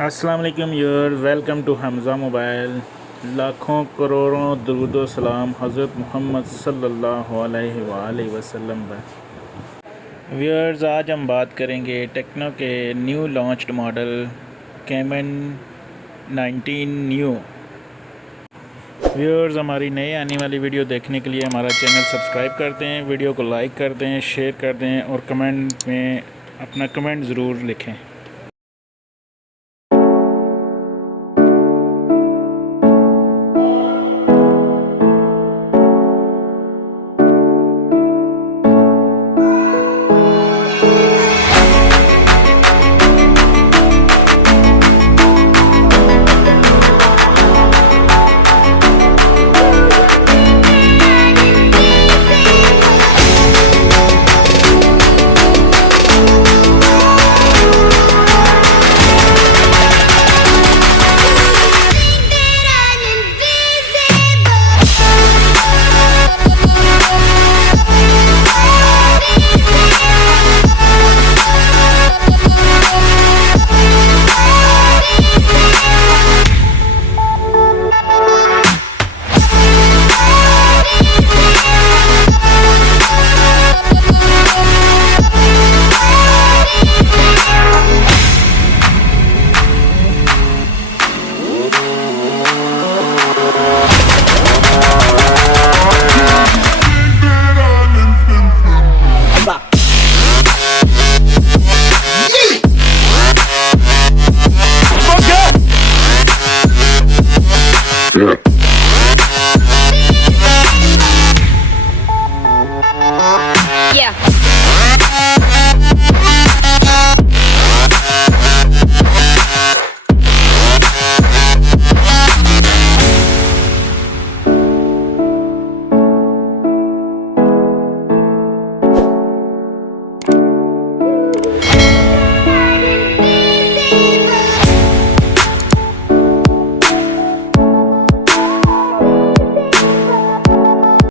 अस्सलाम वालेकुम यार, वेलकम टू हमज़ा मोबाइल। लाखों करोड़ों दुरूद व सलाम हज़रत मोहम्मद सल्लल्लाहु अलैहि वसल्लम पर। व्यूअर्स, आज हम बात करेंगे टेक्नो के new launched model caiman 19 new. Viewers, हमारी नई आने वाली वीडियो देखने के लिए हमारा चैनल सब्सक्राइब कर दें, वीडियो को लाइक कर दें, शेयर कर दें और कमेंट में अपना कमेंट ज़रूर लिखें।